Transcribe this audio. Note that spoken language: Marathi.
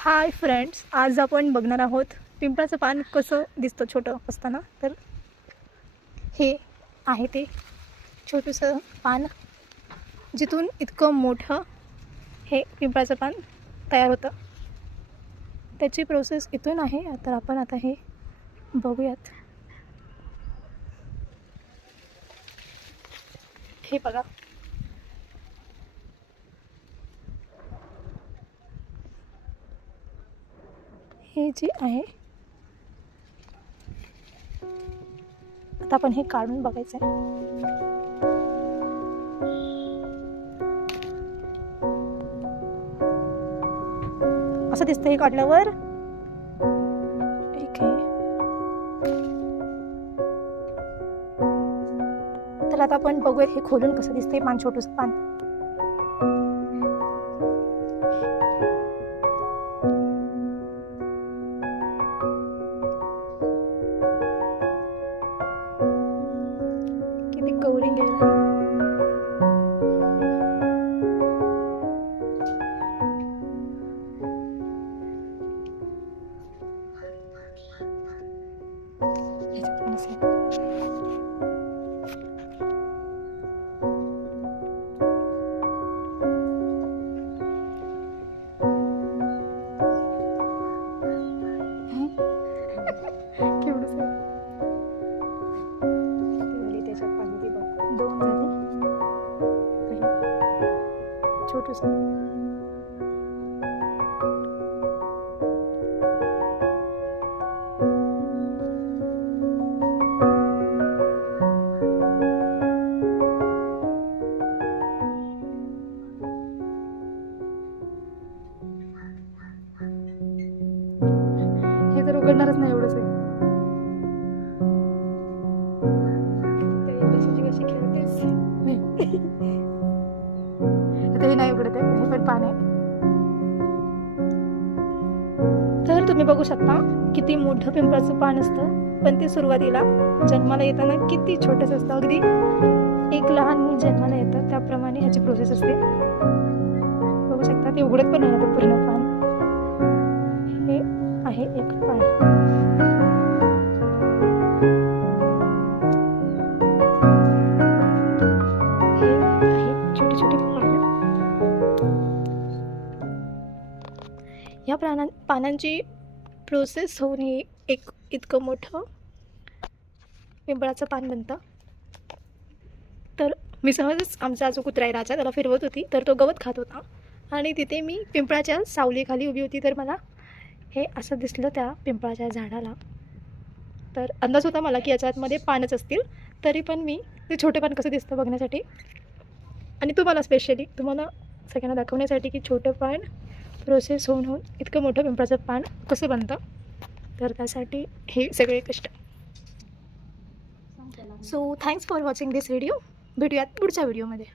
हाय फ्रेंड्स, आज आपण बघणार आहोत पिंपळाचं पान कसं दिसतं छोटं असताना. तर हे आहे ते छोटंसं पान, जिथून इतकं मोठं हे पिंपळाचं पान तयार होतं. त्याची प्रोसेस इथून आहे. तर आपण आता हे बघूयात. हे बघा, हे जे आहे आता आपण हे काढून बघायचं आहे. असं दिसतं हे काढल्यावर. ठीक आहे, तर आता आपण बघूयात हे खोलून कसं दिसतंय पान, छोटंसं पान. किती कवरिंग आहे. दोन झाले, छोटूस. हे तर उघडणारच नाही एवढंच आहे. कशी खेळतेस आता हे नाही उघडत आहे, हे पण पान आहे. तर तुम्ही बघू शकता किती मोठं पिंपळाचं पान असतं, पण ते सुरुवातीला जन्माला येताना किती छोटंच असतं. अगदी एक लहान मूल जन्माला येतं त्याप्रमाणे ह्याची प्रोसेस असते. बघू शकता ते उघडत पण नाही आता पूर्ण पान. हे आहे एक पान. या पानांची प्रोसेस होऊन हे एक इतकं मोठं पिंपळाचं पान बनतं. तर मी सहजच, आमचा जो कुत्रा आहे राजा, त्याला फिरवत होती, तर तो गवत खात होता आणि तिथे मी पिंपळाच्या सावलीखाली उभी होती. तर मला हे असं दिसलं त्या पिंपळाच्या झाडाला. तर अंदाज होता मला की याच्या आतमध्ये पानच असतील. तरी पण मी ते छोटं पान कसं दिसतं बघण्यासाठी आणि तुम्हाला स्पेशली तुम्हाला सगळ्यांना दाखवण्यासाठी की छोटं पान प्रोसेस होऊन इतकं मोठं पिंपळाचं पान कसं बनतं, तर त्यासाठी हे सगळे कष्ट. So thanks for watching this video. भेटूयात पुढच्या व्हिडिओमध्ये.